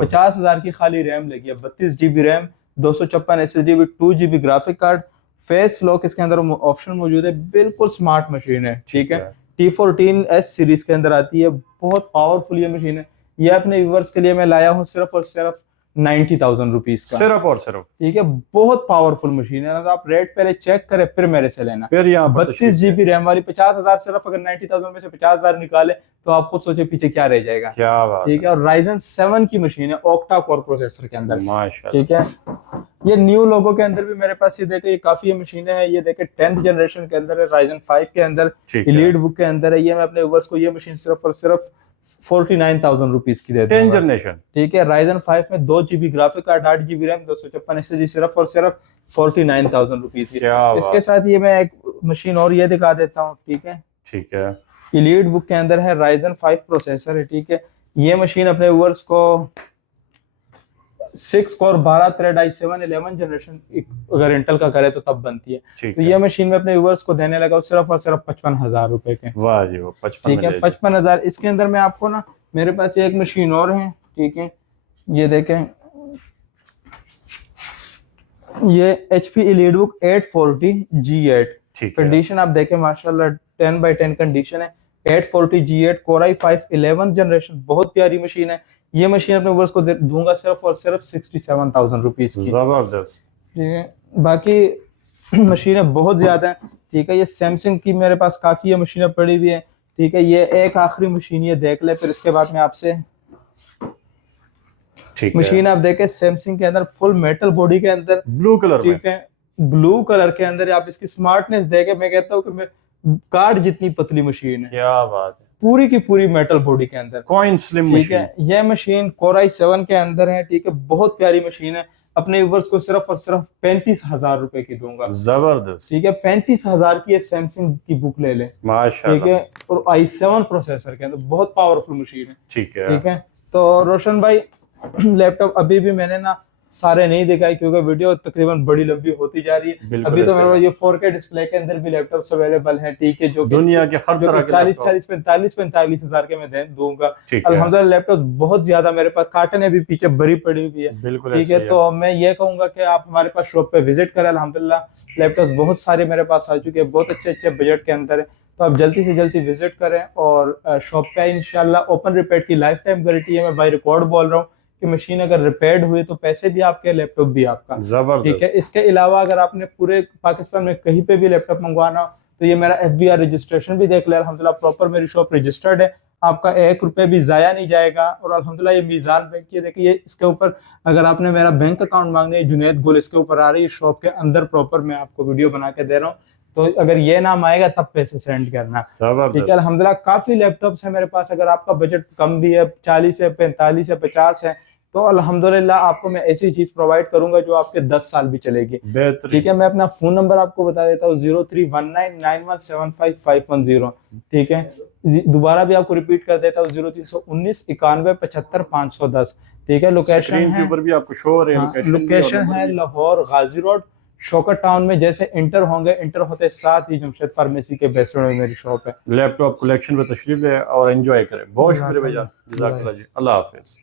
50,000 की खाली रैम लगी है, 32 GB रैम, 256 SSD भी, 2 GB graphic card, face lock इसके अंदर ऑप्शन मौजूद है। बिल्कुल स्मार्ट मशीन है। ठीक है, T14S सीरीज के अंदर आती है, बहुत पावरफुल ये मशीन है। ये अपने व्यूअर्स के लिए मैं लाया हूँ सिर्फ और सिर्फ 90,000 रुपीज का, सिर्फ और सिर्फ। ठीक है। बहुत पावरफुल मशीन है, तो आप रेट पहले चेक करें फिर मेरे से लेना। फिर यहाँ पर 32 GB रैम वाली 50,000, सिर्फ अगर 90,000 में से 50,000 निकाले तो आप खुद सोचे पीछे क्या रह जाएगा। क्या बात ठीक है। और Ryzen 7 की मशीन है, ऑक्टा कोर प्रोसेसर के अंदर, माशाल्लाह। ठीक है। ये न्यू लोगो के अंदर भी मेरे पास ये देखे, ये काफी ये मशीनें हैं। ये देखे 10th जनरेशन के अंदर है, Ryzen 5 के अंदर, एलीट बुक के अंदर है। ये मैं अपने व्यूअर्स को ये मशीन सिर्फ और सिर्फ 49,000 रुपीज की दे दूंगा। 10th जनरेशन, ठीक है। Ryzen 5 में 2 GB graphic card, 8 GB RAM, 256 SSD, सिर्फ और सिर्फ 49,000 रुपीज की। इसके साथ ये मैं एक मशीन और ये दिखा देता हूँ, ठीक है। ठीक है। एलीट बुक के अंदर है, Ryzen 5 प्रोसेसर है, ठीक है। ये मशीन अपने व्यूअर्स को 6 कोर 12 थ्रेड i7 11 जनरेशन अगर इंटेल का करे तो तब बनती है। तो ये मशीन में अपने व्यूअर्स को देने लगा सिर्फ और सिर्फ 55,000 रुपए के। वाह जी, वो 55, ठीक है, 55,000। इसके अंदर मैं आपको ना, मेरे पास एक मशीन और है, ठीक है। ये देखें, ये HP EliteBook 840G8, कंडीशन आप देखें माशाल्लाह 10/10 कंडीशन है। 840G8 Core i5 11 जनरेशन, बहुत प्यारी मशीन है। ये मशीन अपने व्यूअर्स को दूंगा सिर्फ और सिर्फ 67,000 रुपीज की। जबरदस्त। ठीक है। बाकी मशीनें बहुत ज्यादा हैं, ठीक है। ये सैमसंग की मेरे पास काफी ये मशीनें पड़ी हुई है, ठीक है। ये एक आखिरी मशीन ये देख ले, फिर इसके बाद में आपसे मशीन आप देखें सैमसंग के अंदर फुल मेटल बॉडी के अंदर, ब्लू कलर, ठीक है। ब्लू कलर के अंदर आप इसकी स्मार्टनेस देखें, मैं कहता हूँ कि कार्ड जितनी पतली मशीन है। क्या बात है। पूरी की पूरी मेटल बॉडी के अंदर, कॉइन स्लिम, ठीक है। यह मशीन Core i7 के अंदर है, ठीक है। बहुत प्यारी मशीन है। अपने व्यूअर्स को सिर्फ और सिर्फ 35,000 रुपए की दूंगा। जबरदस्त, ठीक है। 35,000 की सैमसंग की बुक ले ले, माशाल्लाह, ठीक है। और i7 प्रोसेसर के अंदर बहुत पावरफुल मशीन है, ठीक है, ठीक है। तो रोशन भाई, लैपटॉप अभी भी मैंने ना सारे नहीं दिखाए क्योंकि वीडियो तकरीबन बड़ी लंबी होती जा रही है। अभी तो मेरे पास ये 4K डिस्प्ले के अंदर भी लैपटॉप्स अवेलेबल हैं, ठीक है, जो दुनिया के हर तरह के 45 हजार के मैं दूंगा। अल्हम्दुलिल्लाह लैपटॉप बहुत ज्यादा मेरे पास, कार्टन भी पीछे भरी पड़ी हुई है, बिल्कुल, ठीक है। तो मैं ये कहूंगा कि आप हमारे पास शॉप पे विजिट करें। अल्हम्दुलिल्लाह लैपटॉप बहुत सारे मेरे पास आ चुके हैं, बहुत अच्छे अच्छे बजट के अंदर है। तो आप जल्दी से जल्दी विजिट करें और शॉप पे इंशाल्लाह ओपन रिपेयर की लाइफ टाइम गारंटी है। मैं बाय रिकॉर्ड बोल रहा हूँ कि मशीन अगर रिपेयर्ड हुई तो पैसे भी आपके, लैपटॉप भी आपका, ठीक है। इसके अलावा अगर आपने पूरे पाकिस्तान में कहीं पे भी लैपटॉप मंगवाना हो तो ये मेरा FBR रजिस्ट्रेशन भी देख ले, अल्हम्दुलिल्लाह प्रॉपर मेरी शॉप रजिस्टर्ड है, आपका 1 रुपए भी जाया नहीं जाएगा। और अल्हम्दुलिल्लाह ये मीज़ान बैंक की, देखिए इसके ऊपर अगर आपने मेरा बैंक अकाउंट मांगना है, जुनैद गोल इसके ऊपर आ रही है शॉप के अंदर, प्रॉपर मैं आपको वीडियो बना के दे रहा हूँ। तो अगर ये नाम आएगा तब पैसे सेंड करना, ठीक है। अल्हम्दुलिल्लाह काफी लैपटॉप्स है मेरे पास। अगर आपका बजट कम भी है, 40 है, 45 है, 50 है, तो अल्हम्दुलिल्लाह आपको मैं ऐसी चीज प्रोवाइड करूंगा जो आपके 10 साल भी चलेगी, ठीक है। मैं अपना फोन नंबर आपको बता देता हूँ, 031991755510, ठीक है। दोबारा भी आपको रिपीट कर देता हूँ, 0319 91 75 510, ठीक है। लोकेशन है, ऊपर भी आपको शो हो रही है, लोकेशन है लाहौर गाजी रोड, शौकत टाउन में। जैसे इंटर होंगे, इंटर होते साथ ही जमशेद फार्मेसी के बेसमेंट में मेरी शॉप है। लैपटॉप कलेक्शन पे तशरीफ ले और एंजॉय करें। बहुत शुक्रिया भैया, जज़ाकल्लाह जी, अल्लाह हाफिज।